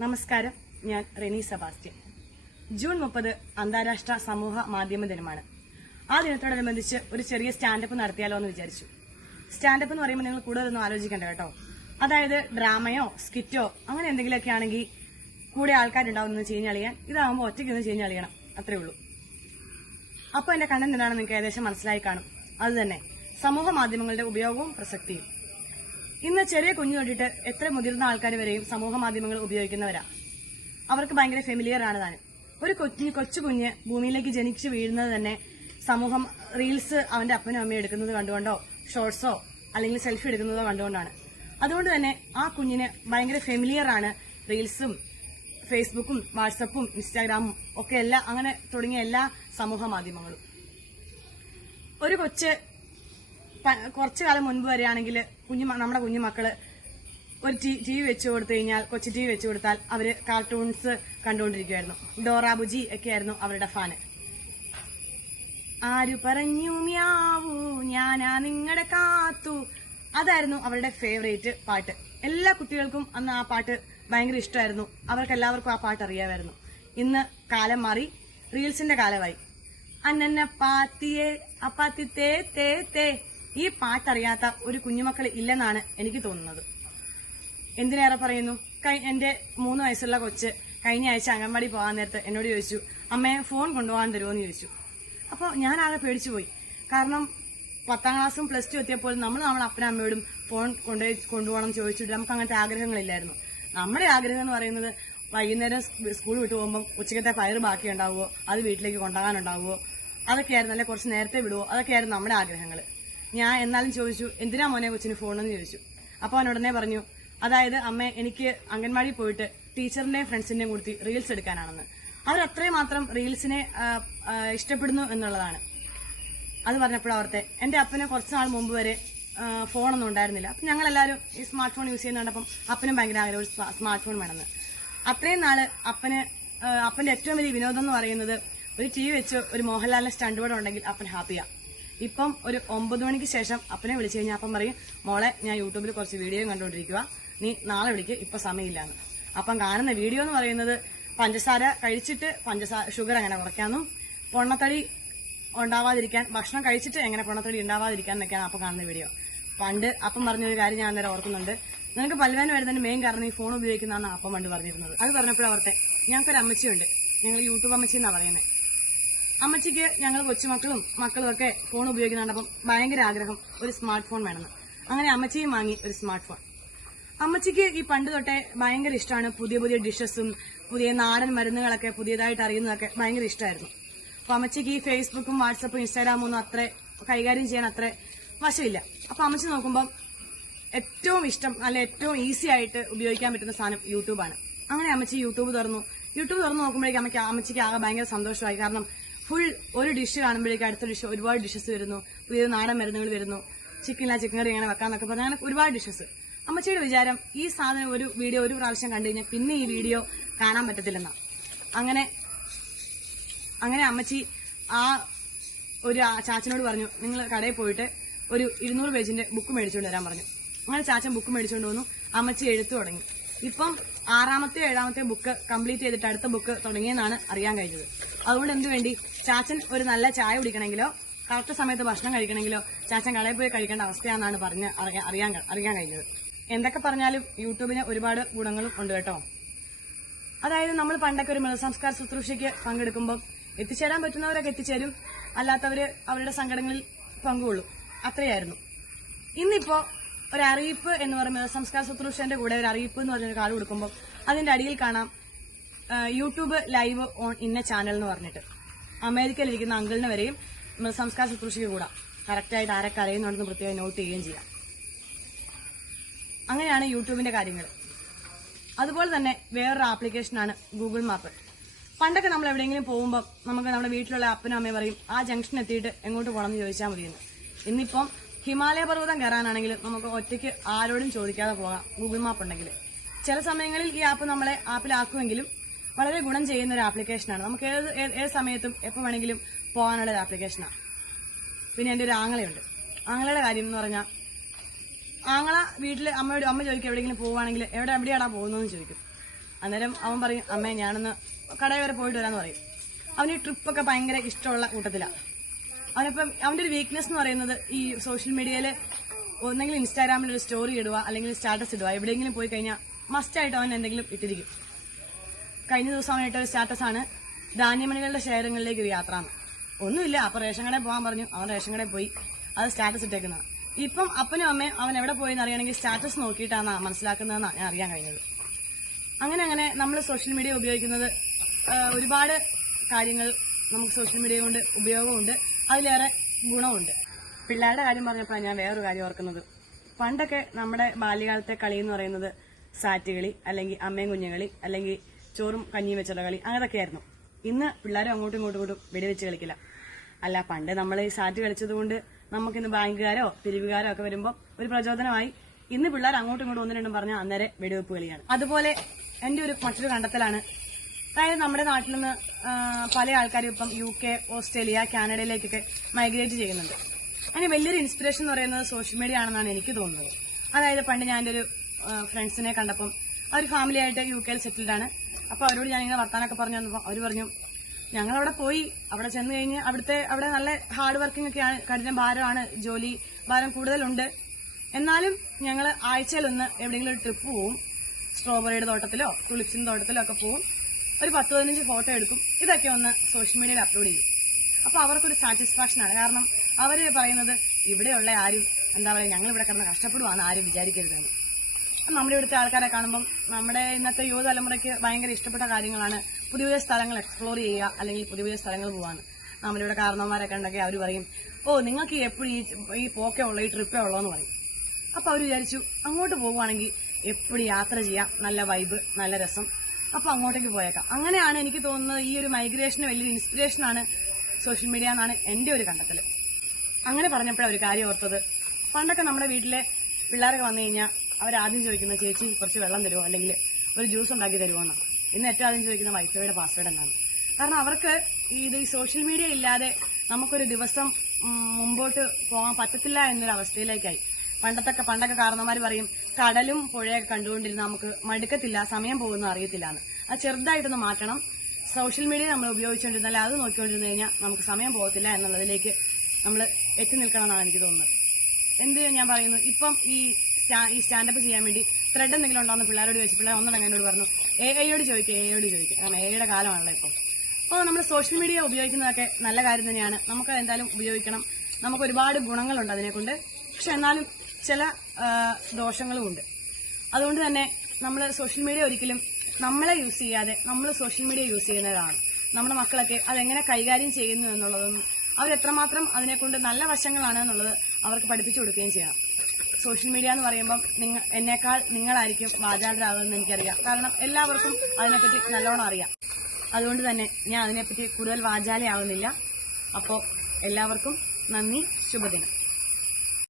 നമസ്കാരം. ഞാൻ Reni Sebastian. June മുപ്പത് അന്താരാഷ്ട്ര സമൂഹ മാധ്യമ ദിനമാണ്. ആ ദിനത്തോടനുബന്ധിച്ച് ഒരു ചെറിയ സ്റ്റാൻഡപ്പ് നടത്തിയാലോ എന്ന് വിചാരിച്ചു. സ്റ്റാൻഡപ്പ് എന്ന് പറയുമ്പോൾ നിങ്ങൾ കൂടുതലൊന്നും ആലോചിക്കേണ്ട കേട്ടോ. അതായത് ഡ്രാമയോ സ്കിറ്റോ അങ്ങനെ എന്തെങ്കിലുമൊക്കെ ആണെങ്കിൽ കൂടെ ആൾക്കാരുണ്ടാവുന്ന ചീഞ്ഞളിയാൻ ഇതാകുമ്പോൾ ഒറ്റയ്ക്ക് ഒന്ന് ചീഞ്ഞളിയണം അത്രേ ഉള്ളൂ. അപ്പോൾ എന്റെ കണ്ടന്റ് എന്താണെന്ന് നിങ്ങൾക്ക് ഏകദേശം മനസ്സിലായി കാണും. അതുതന്നെ സമൂഹ മാധ്യമങ്ങളുടെ ഉപയോഗവും പ്രസക്തിയും. ഇന്ന് ചെറിയ കുഞ്ഞു തൊട്ടിട്ട് എത്ര മുതിർന്ന ആൾക്കാർ വരെയും സമൂഹ മാധ്യമങ്ങൾ ഉപയോഗിക്കുന്നവരാ. അവർക്ക് ഭയങ്കര ഫെമിലിയർ ആണ് താനും. ഒരു കൊച്ചു കൊച്ചു കുഞ്ഞ് ഭൂമിയിലേക്ക് ജനിച്ചു വീഴുന്നത് തന്നെ സമൂഹം റീൽസ് അവന്റെ അപ്പനും അമ്മയും എടുക്കുന്നത് കണ്ടുകൊണ്ടോ ഷോർട്സോ അല്ലെങ്കിൽ സെൽഫി എടുക്കുന്നതോ കണ്ടുകൊണ്ടാണ്. അതുകൊണ്ട് തന്നെ ആ കുഞ്ഞിന് ഭയങ്കര ഫെമിലിയർ ആണ് റീൽസും ഫേസ്ബുക്കും വാട്സപ്പും ഇൻസ്റ്റാഗ്രാമും ഒക്കെ എല്ലാ അങ്ങനെ തുടങ്ങിയ എല്ലാ സമൂഹ മാധ്യമങ്ങളും. ഒരു കൊച്ച് കുറച്ചു കാലം മുൻപ് വരെയാണെങ്കിൽ കുഞ്ഞു നമ്മുടെ കുഞ്ഞു മക്കൾ ഒരു ടി ടി വി വെച്ചു കൊടുത്തു കഴിഞ്ഞാൽ കൊച്ചു ടി വി വെച്ചു കൊടുത്താൽ അവർ കാർട്ടൂൺസ് കണ്ടുകൊണ്ടിരിക്കുമായിരുന്നു ഡോറാബുജി ഒക്കെ ആയിരുന്നു അവരുടെ ഫാന് ആര് പറഞ്ഞു മ്യാവൂ ഞാനാ നിങ്ങളുടെ കാത്തു അതായിരുന്നു അവരുടെ ഫേവറേറ്റ് പാട്ട്. എല്ലാ കുട്ടികൾക്കും അന്ന് ആ പാട്ട് ഭയങ്കര ഇഷ്ടമായിരുന്നു. അവർക്ക് എല്ലാവർക്കും ആ പാട്ട് അറിയാമായിരുന്നു. ഇന്ന് കാലം മാറി റീൽസിന്റെ കാലമായി. അന്നന്ന പാത്തിയെ അപ്പാത്തി തേ തേ തേ ഈ പാട്ടറിയാത്ത ഒരു കുഞ്ഞുമക്കൾ ഇല്ലെന്നാണ് എനിക്ക് തോന്നുന്നത്. എന്തിനേറെ പറയുന്നു? എന്റെ മൂന്ന് വയസ്സുള്ള കൊച്ച് കഴിഞ്ഞ ആഴ്ച അംഗൻവാടി പോകാൻ നേരത്ത് എന്നോട് ചോദിച്ചു അമ്മയെ ഫോൺ കൊണ്ടുപോകാൻ തരുമോ എന്ന് ചോദിച്ചു. അപ്പോൾ ഞാൻ ആകെ പേടിച്ചു പോയി. കാരണം പത്താം ക്ലാസ്സും പ്ലസ് ടു എത്തിയപ്പോൾ നമ്മൾ നമ്മൾ അപ്പനും അമ്മയോടും ഫോൺ കൊണ്ടുപോയി കൊണ്ടുപോകണം ചോദിച്ചിട്ട് നമുക്ക് അങ്ങനത്തെ ആഗ്രഹങ്ങളില്ലായിരുന്നു. നമ്മുടെ ആഗ്രഹം എന്ന് പറയുന്നത് വൈകുന്നേരം സ്കൂൾ വിട്ടു പോകുമ്പോൾ ഉച്ചക്കത്തെ ഫയർ ബാക്കി ഉണ്ടാവുമോ അത് വീട്ടിലേക്ക് കൊണ്ടുപോകാനുണ്ടാവുമോ അതൊക്കെയായിരുന്നു അല്ലെ കുറച്ച് നേരത്തെ വിടുവോ? അതൊക്കെയായിരുന്നു നമ്മുടെ ആഗ്രഹങ്ങൾ ഞാൻ എന്നാലും ചോദിച്ചു എന്തിനാ മോനെ കൊച്ചിന് ഫോണെന്ന് ചോദിച്ചു? അപ്പോൾ അവൻ ഉടനെ പറഞ്ഞു അതായത് അമ്മ എനിക്ക് അംഗൻവാടി പോയിട്ട് ടീച്ചറിന്റെയും ഫ്രണ്ട്സിന്റെയും കൂടി റീൽസ് എടുക്കാനാണെന്ന്. അവർ അത്രയും മാത്രം റീൽസിനെ ഇഷ്ടപ്പെടുന്നു എന്നുള്ളതാണ്. അത് പറഞ്ഞപ്പോഴവർത്തെ എന്റെ അപ്പന് കുറച്ച് നാൾ മുമ്പ് വരെ ഫോണൊന്നും ഉണ്ടായിരുന്നില്ല. അപ്പം ഞങ്ങൾ എല്ലാവരും ഈ സ്മാർട്ട് ഫോൺ യൂസ് ചെയ്യുന്നുണ്ടപ്പം അപ്പനും ഭയങ്കര ആഗ്രഹം ഒരു സ്മാ- സ്മാർട്ട് ഫോൺ വേണമെന്ന്. അത്രയും നാൾ അപ്പന് അപ്പന്റെ ഏറ്റവും വലിയ വിനോദം എന്ന് പറയുന്നത് ഒരു ടി വി വെച്ച് ഒരു മോഹൻലാലിന്റെ സ്റ്റണ്ട് ബോർഡ് ഉണ്ടെങ്കിൽ അപ്പൻ ഹാപ്പിയാ. ഇപ്പം ഒരു ഒമ്പത് മണിക്ക് ശേഷം അപ്പനെ വിളിച്ചു കഴിഞ്ഞാൽ അപ്പം പറയും മോളെ ഞാൻ യൂട്യൂബിൽ കുറച്ച് വീഡിയോ കണ്ടുകൊണ്ടിരിക്കുക നീ നാളെ വിളിക്ക് ഇപ്പൊ സമയമില്ലാന്ന്. അപ്പം കാണുന്ന വീഡിയോ എന്ന് പറയുന്നത് പഞ്ചസാര കഴിച്ചിട്ട് പഞ്ചസാര ഷുഗർ എങ്ങനെ കുറയ്ക്കാമെന്നും പൊണ്ണത്തടി ഉണ്ടാവാതിരിക്കാൻ ഭക്ഷണം കഴിച്ചിട്ട് എങ്ങനെ പൊണ്ണത്തടി ഉണ്ടാവാതിരിക്കാൻ എന്നൊക്കെയാണ് അപ്പം കാണുന്ന വീഡിയോ പണ്ട് അപ്പം പറഞ്ഞൊരു കാര്യം ഞാൻ അന്നേരം ഓർക്കുന്നുണ്ട്. നിനക്ക് പല്ലുവേന വരുന്നതിന് മെയിൻ കാരണം ഈ ഫോൺ ഉപയോഗിക്കുന്നതാണ് അപ്പം പണ്ട് പറഞ്ഞിരുന്നത്. അത് പറഞ്ഞപ്പോഴവർത്തെ ഞങ്ങൾക്കൊരു അമ്മച്ചിയുണ്ട്. ഞങ്ങൾ യൂട്യൂബ് അമ്മച്ചി എന്നാണ് പറയുന്നത് അമ്മച്ചിക്ക് ഞങ്ങൾ കൊച്ചുമക്കളും മക്കളും ഒക്കെ ഫോൺ ഉപയോഗിക്കുന്നുണ്ടപ്പം ഭയങ്കര ആഗ്രഹം ഒരു സ്മാർട്ട് ഫോൺ വേണമെന്ന്. അങ്ങനെ അമ്മച്ചിയും വാങ്ങി ഒരു സ്മാർട്ട് ഫോൺ അമ്മച്ചിക്ക് ഈ പണ്ട് തൊട്ടേ ഭയങ്കര ഇഷ്ടമാണ് പുതിയ പുതിയ ഡിഷസും പുതിയ നാടൻ മരുന്നുകളൊക്കെ പുതിയതായിട്ട് അറിയുന്നതൊക്കെ ഭയങ്കര ഇഷ്ടമായിരുന്നു. അപ്പൊ അമ്മച്ചിക്ക് ഈ ഫേസ്ബുക്കും വാട്സപ്പും ഇൻസ്റ്റാഗ്രാമും ഒന്നും അത്ര കൈകാര്യം ചെയ്യാൻ അത്ര വശമില്ല. അപ്പൊ അമ്മച്ചി നോക്കുമ്പോൾ ഏറ്റവും ഇഷ്ടം അല്ലെ ഏറ്റവും ഈസി ആയിട്ട് ഉപയോഗിക്കാൻ പറ്റുന്ന സാധനം യൂട്യൂബാണ് അങ്ങനെ അമ്മച്ചി യൂട്യൂബ് തുറന്നു. യൂട്യൂബ് തുറന്നു നോക്കുമ്പോഴേക്കും അമ്മയ്ക്ക് അമ്മച്ചിക്ക് ആകെ ഭയങ്കര സന്തോഷമായി. കാരണം ഫുൾ ഒരു ഡിഷ് കാണുമ്പോഴേക്കും അടുത്ത ഡിഷ് ഒരുപാട് ഡിഷസ് വരുന്നു. പുതിയ നാടൻ മരുന്നുകൾ വരുന്നു. ചിക്കനില്ല ചിക്കൻ കറി എങ്ങനെ വെക്കാന്നൊക്കെ പറഞ്ഞാൽ അങ്ങനെ ഒരുപാട് ഡിഷസ് അമ്മച്ചിയുടെ വിചാരം ഈ സാധനം ഒരു വീഡിയോ ഒരു പ്രാവശ്യം കണ്ടു കഴിഞ്ഞാൽ പിന്നെ ഈ വീഡിയോ കാണാൻ പറ്റത്തില്ലെന്നാ. അങ്ങനെ അങ്ങനെ അമ്മച്ചി ആ ഒരു ചാച്ചനോട് പറഞ്ഞു നിങ്ങൾ കടയിൽ പോയിട്ട് ഒരു ഇരുന്നൂറ് പേജിന്റെ ബുക്ക് മേടിച്ചുകൊണ്ട് വരാൻ പറഞ്ഞു. അങ്ങനെ ചാച്ചൻ ബുക്ക് മേടിച്ചുകൊണ്ട് വന്നു. അമ്മച്ചി എഴുത്തു തുടങ്ങി. ഇപ്പം ആറാമത്തെ ഏഴാമത്തെ ബുക്ക് കംപ്ലീറ്റ് ചെയ്തിട്ട് അടുത്ത ബുക്ക് തുടങ്ങിയെന്നാണ് അറിയാൻ കഴിഞ്ഞത്. അതുകൊണ്ട് എന്തു വേണ്ടി? ചാച്ചൻ ഒരു നല്ല ചായ കുടിക്കണമെങ്കിലോ കറക്റ്റ് സമയത്ത് ഭക്ഷണം കഴിക്കണമെങ്കിലോ ചാച്ചൻ കടയിൽ പോയി കഴിക്കേണ്ട അവസ്ഥയാണെന്നാണ് പറഞ്ഞ് അറിയാൻ അറിയാൻ കഴിഞ്ഞത്. എന്തൊക്കെ പറഞ്ഞാലും യൂട്യൂബിന് ഒരുപാട് ഗുണങ്ങളും ഉണ്ട് കേട്ടോ. അതായത് നമ്മൾ പണ്ടൊക്കെ ഒരു മൃതസംസ്കാര ശുശ്രൂഷയ്ക്ക് പങ്കെടുക്കുമ്പോൾ എത്തിച്ചേരാൻ പറ്റുന്നവരൊക്കെ എത്തിച്ചേരും അല്ലാത്തവര് അവരുടെ സങ്കടങ്ങളിൽ പങ്കുകൊള്ളും. അത്രയായിരുന്നു. ഇന്നിപ്പോ ഒരു അറിയിപ്പ് എന്ന് പറയുന്നത് സംസ്കാര ശുശ്രൂഷന്റെ കൂടെ ഒരു അറിയിപ്പ് എന്ന് പറഞ്ഞൊരു കാർഡ് കൊടുക്കുമ്പോൾ അതിന്റെ അടിയിൽ കാണാം യൂട്യൂബ് ലൈവ് ഓൺ ഇന്ന ചാനൽ എന്ന് പറഞ്ഞിട്ട്. അമേരിക്കയിലിരിക്കുന്ന അങ്കിളിന് വരെയും സംസ്കാര ശുശ്രൂഷയ്ക്ക് കൂടാം. കറക്റ്റായിട്ട് ആരൊക്കെ അറിയുന്നുണ്ടെന്ന് പ്രത്യേകം നോട്ട് ചെയ്യുകയും ചെയ്യാം. അങ്ങനെയാണ് യൂട്യൂബിന്റെ കാര്യങ്ങൾ. അതുപോലെ തന്നെ വേറൊരു ആപ്ലിക്കേഷനാണ് ഗൂഗിൾ മാപ്പ് പണ്ടൊക്കെ നമ്മൾ എവിടെയെങ്കിലും പോകുമ്പോൾ നമുക്ക് നമ്മുടെ വീട്ടിലുള്ള അപ്പനും അമ്മയും പറയും ആ ജംഗ്ഷൻ എത്തിയിട്ട് എങ്ങോട്ട് പോകണം എന്ന് ചോദിച്ചാൽ മതിയെന്ന്. ഇന്നിപ്പം ഹിമാലയ പർവതം കയറാനാണെങ്കിൽ നമുക്ക് ഒറ്റയ്ക്ക് ആരോടും ചോദിക്കാതെ പോകാം. ഗൂഗിൾ മാപ്പ് ഉണ്ടെങ്കിൽ. ചില സമയങ്ങളിൽ ഈ ആപ്പ് നമ്മളെ ആപ്പിലാക്കുമെങ്കിലും വളരെ ഗുണം ചെയ്യുന്ന ഒരു ആപ്ലിക്കേഷനാണ് നമുക്ക് ഏത് ഏത് സമയത്തും എപ്പോൾ വേണമെങ്കിലും പോകാനുള്ള ഒരു ആപ്ലിക്കേഷനാണ് പിന്നെ എന്റെ ഒരു ആങ്ങളയുണ്ട്. ആങ്ങളയുടെ കാര്യം എന്ന് പറഞ്ഞാൽ ആങ്ങള വീട്ടിൽ അമ്മയോട് അമ്മ ചോദിക്കും എവിടെയെങ്കിലും പോവുകയാണെങ്കിൽ എവിടെ എവിടെയാടാ പോകുന്നതെന്ന് ചോദിക്കും. അന്നേരം അവൻ പറയും അമ്മേ ഞാനൊന്ന് കടയിൽ വരെ പോയിട്ട് വരാമെന്ന് പറയും. അവന് ട്രിപ്പൊക്കെ ഭയങ്കര ഇഷ്ടമുള്ള കൂട്ടത്തിലാണ് അവനിപ്പം അവന്റെ ഒരു വീക്ക്നെസ് എന്ന് പറയുന്നത് ഈ സോഷ്യൽ മീഡിയയിൽ ഒന്നെങ്കിൽ ഇൻസ്റ്റാഗ്രാമിൽ ഒരു സ്റ്റോറി ഇടുക അല്ലെങ്കിൽ സ്റ്റാറ്റസ് ഇടുക. എവിടെയെങ്കിലും പോയി കഴിഞ്ഞാൽ മസ്റ്റ് ആയിട്ട് അവൻ എന്തെങ്കിലും ഇട്ടിരിക്കും. കഴിഞ്ഞ ദിവസം അവൻ ഇട്ട ഒരു സ്റ്റാറ്റസ് ആണ് ധാന്യമണികളുടെ ഷെയറുകളിലേക്ക് ഒരു യാത്ര. ഒന്നുമില്ല അപ്പൊ റേഷൻ കടയിൽ പോകാൻ പറഞ്ഞു. അവൻ റേഷൻ കടയിൽ പോയി അത് സ്റ്റാറ്റസ് ഇട്ടേക്കുന്നതാണ് ഇപ്പം അപ്പനും അമ്മയും അവൻ എവിടെ പോയെന്ന് അറിയണമെങ്കിൽ സ്റ്റാറ്റസ് നോക്കിയിട്ടാണ് മനസ്സിലാക്കുന്നതെന്നാണ് ഞാൻ അറിയാൻ കഴിഞ്ഞത്. അങ്ങനെ അങ്ങനെ നമ്മൾ സോഷ്യൽ മീഡിയ ഉപയോഗിക്കുന്നത് ഒരുപാട് കാര്യങ്ങൾ നമുക്ക് സോഷ്യൽ മീഡിയ കൊണ്ട് ഉപയോഗമുണ്ട്. അതിലേറെ ഗുണമുണ്ട്. പിള്ളേരുടെ കാര്യം പറഞ്ഞപ്പോൾ ഞാൻ വേറൊരു കാര്യം ഓർക്കുന്നത്. പണ്ടൊക്കെ നമ്മുടെ ബാല്യകാലത്തെ കളി എന്ന് പറയുന്നത് സാറ്റ് കളി അല്ലെങ്കിൽ അമ്മയും കുഞ്ഞുകളി അല്ലെങ്കിൽ ചോറും കഞ്ഞിയും വെച്ചുള്ള കളി അങ്ങനെയൊക്കെയായിരുന്നു ഇന്ന് പിള്ളേരും അങ്ങോട്ടും ഇങ്ങോട്ടും ഇങ്ങോട്ടും വെടിവെച്ച് കളിക്കില്ല. അല്ല പണ്ട് നമ്മൾ ഈ സാറ്റ് കളിച്ചത് കൊണ്ട് നമുക്കിന്ന് ബാങ്കുകാരോ പിരിവുകാരോ ഒക്കെ വരുമ്പോൾ ഒരു പ്രചോദനമായി ഇന്ന് പിള്ളേർ അങ്ങോട്ടും ഇങ്ങോട്ടും ഒന്ന് രണ്ടും പറഞ്ഞാൽ അന്നേരം വെടിവെപ്പ് കളിയാണ്. അതുപോലെ എന്റെ ഒരു മറ്റൊരു കണ്ടെത്തലാണ് അതായത് നമ്മുടെ നാട്ടിൽ നിന്ന് പല ആൾക്കാരും ഇപ്പം യു കെ ഓസ്ട്രേലിയ കാനഡയിലേക്കൊക്കെ മൈഗ്രേറ്റ് ചെയ്യുന്നുണ്ട്. അതിന് വലിയൊരു ഇൻസ്പിറേഷൻ എന്ന് പറയുന്നത് സോഷ്യൽ മീഡിയ ആണെന്നാണ് എനിക്ക് തോന്നുന്നത്. അതായത് പണ്ട് ഞാൻ എന്റെ ഒരു ഫ്രണ്ട്സിനെ കണ്ടപ്പം അവർ ഫാമിലി ആയിട്ട് യു കെയിൽ സെറ്റിൽഡ് ആണ്. അപ്പോൾ അവരോട് ഞാനിങ്ങനെ വർത്താനൊക്കെ പറഞ്ഞു വന്നപ്പോൾ അവർ പറഞ്ഞു ഞങ്ങൾ അവിടെ പോയി അവിടെ ചെന്ന് കഴിഞ്ഞ് അവിടുത്തെ അവിടെ നല്ല ഹാർഡ് വർക്കിംഗ് ഒക്കെയാണ് കഠിന ഭാരമാണ് ജോലി ഭാരം കൂടുതലുണ്ട്. എന്നാലും ഞങ്ങൾ ആഴ്ചയിലൊന്ന് എവിടെയെങ്കിലും ഒരു ട്രിപ്പ് പോവും. സ്ട്രോബെറിയുടെ തോട്ടത്തിലോ തുളിച്ചിന്റെ തോട്ടത്തിലോ ഒക്കെ പോവും. ഒരു പത്ത് പതിനഞ്ച് ഫോട്ടോ എടുക്കും. ഇതൊക്കെ ഒന്ന് സോഷ്യൽ മീഡിയയിൽ അപ്ലോഡ് ചെയ്യും. അപ്പൊ അവർക്കൊരു സാറ്റിസ്ഫാക്ഷൻ ആണ്. കാരണം അവർ പറയുന്നത് ഇവിടെയുള്ള ആരും എന്താ പറയുക ഞങ്ങൾ ഇവിടെ കിടന്ന് കഷ്ടപ്പെടുവാന്ന് ആരും വിചാരിക്കരുതെന്ന്. നമ്മുടെ ഇവിടുത്തെ ആൾക്കാരെ കാണുമ്പം നമ്മുടെ ഇന്നത്തെ യുവതലമുറയ്ക്ക് ഭയങ്കര ഇഷ്ടപ്പെട്ട കാര്യങ്ങളാണ് പുതിയ പുതിയ സ്ഥലങ്ങൾ എക്സ്പ്ലോർ ചെയ്യുക അല്ലെങ്കിൽ പുതിയ പുതിയ സ്ഥലങ്ങൾ പോവാണ് നമ്മുടെ ഇവിടെ കാരണവന്മാരൊക്കെ ഉണ്ടെങ്കിൽ അവർ പറയും ഓ നിങ്ങൾക്ക് എപ്പോഴും ഈ ഈ പോക്കേ ഉള്ളൂ ഈ ട്രിപ്പേ ഉള്ളൂ എന്ന് പറയും. അപ്പോൾ അവർ വിചാരിച്ചു അങ്ങോട്ട് പോകുവാണെങ്കിൽ എപ്പോഴും യാത്ര ചെയ്യാം. നല്ല വൈബ് നല്ല രസം. അപ്പൊ അങ്ങോട്ടേക്ക് പോയേക്കാം. അങ്ങനെയാണ് എനിക്ക് തോന്നുന്നത് ഈ ഒരു മൈഗ്രേഷന് വലിയൊരു ഇൻസ്പിറേഷനാണ് സോഷ്യൽ മീഡിയ എന്നാണ് എന്റെ ഒരു കണ്ടെത്തൽ അങ്ങനെ പറഞ്ഞപ്പോഴാണ് ഒരു കാര്യം ഓർത്തത്. പണ്ടൊക്കെ നമ്മുടെ വീട്ടിലെ പിള്ളേരൊക്കെ വന്നു കഴിഞ്ഞാൽ അവരാദ്യം ചോദിക്കുന്ന ചേച്ചി കുറച്ച് വെള്ളം തരുമോ അല്ലെങ്കിൽ ഒരു ജ്യൂസ് ഉണ്ടാക്കി തരുമോ എന്നാണ് ഇന്ന് ഏറ്റവും ആദ്യം ചോദിക്കുന്ന വൈഫൈയുടെ പാസ്വേഡ് എന്നാണ്. കാരണം അവർക്ക് ഇത് ഈ സോഷ്യൽ മീഡിയ ഇല്ലാതെ നമുക്കൊരു ദിവസം മുമ്പോട്ട് പോകാൻ പറ്റത്തില്ല എന്നൊരു അവസ്ഥയിലേക്കായി പണ്ടത്തൊക്കെ പണ്ടൊക്കെ കാരണവന്മാർ പറയും കടലും പുഴയൊക്കെ കണ്ടുകൊണ്ടിരുന്ന നമുക്ക് മടുക്കത്തില്ല സമയം പോകുന്ന അറിയത്തില്ല എന്ന് അത് ചെറുതായിട്ടൊന്ന് മാറ്റണം. സോഷ്യൽ മീഡിയ നമ്മൾ ഉപയോഗിച്ചുകൊണ്ടിരുന്നാൽ അത് നോക്കിക്കൊണ്ടിരുന്നു കഴിഞ്ഞാൽ നമുക്ക് സമയം പോകത്തില്ല എന്നുള്ളതിലേക്ക് നമ്മൾ എത്തി നിൽക്കണം എന്നാണ് എനിക്ക് തോന്നുന്നത്. എന്ത് ഞാൻ പറയുന്നു? ഇപ്പം ഈ ഈ സ്റ്റാൻഡപ്പ് ചെയ്യാൻ വേണ്ടി ത്രെഡ് എന്തെങ്കിലും ഉണ്ടോ എന്ന് പിള്ളേരോട് ചോദിച്ചു പിള്ളേർ ഒന്നും എന്നോട് പറഞ്ഞു. എ ഐയോട് ചോദിക്കുക എ ഐയോട് ചോദിക്കുക കാരണം എയുടെ കാലമാണല്ലോ ഇപ്പം. അപ്പോൾ നമ്മൾ സോഷ്യൽ മീഡിയ ഉപയോഗിക്കുന്നതൊക്കെ നല്ല കാര്യം തന്നെയാണ്. നമുക്ക് എന്തായാലും ഉപയോഗിക്കണം. നമുക്ക് ഒരുപാട് ഗുണങ്ങളുണ്ട് അതിനെക്കൊണ്ട്. പക്ഷെ എന്നാലും ചില ദോഷങ്ങളും ഉണ്ട് അതുകൊണ്ട് തന്നെ നമ്മൾ സോഷ്യൽ മീഡിയ ഒരിക്കലും നമ്മളെ യൂസ് ചെയ്യാതെ നമ്മൾ സോഷ്യൽ മീഡിയ യൂസ് ചെയ്യുന്നവരാണ്. നമ്മുടെ മക്കളൊക്കെ അതെങ്ങനെ കൈകാര്യം ചെയ്യുന്നു എന്നുള്ളതും അവരെത്രമാത്രം അതിനെക്കൊണ്ട് നല്ല വശങ്ങളാണ് എന്നുള്ളത് അവർക്ക് പഠിപ്പിച്ചു കൊടുക്കുകയും ചെയ്യണം സോഷ്യൽ മീഡിയ എന്ന് പറയുമ്പം നിങ്ങൾ എന്നേക്കാൾ നിങ്ങളായിരിക്കും വാചാടരാകുമെന്ന് എനിക്കറിയാം. കാരണം എല്ലാവർക്കും അതിനെപ്പറ്റി നല്ലോണം അറിയാം. അതുകൊണ്ട് തന്നെ ഞാൻ അതിനെപ്പറ്റി കൂടുതൽ വാചാലയാവുന്നില്ല. അപ്പോൾ എല്ലാവർക്കും നന്ദി ശുഭദിനം.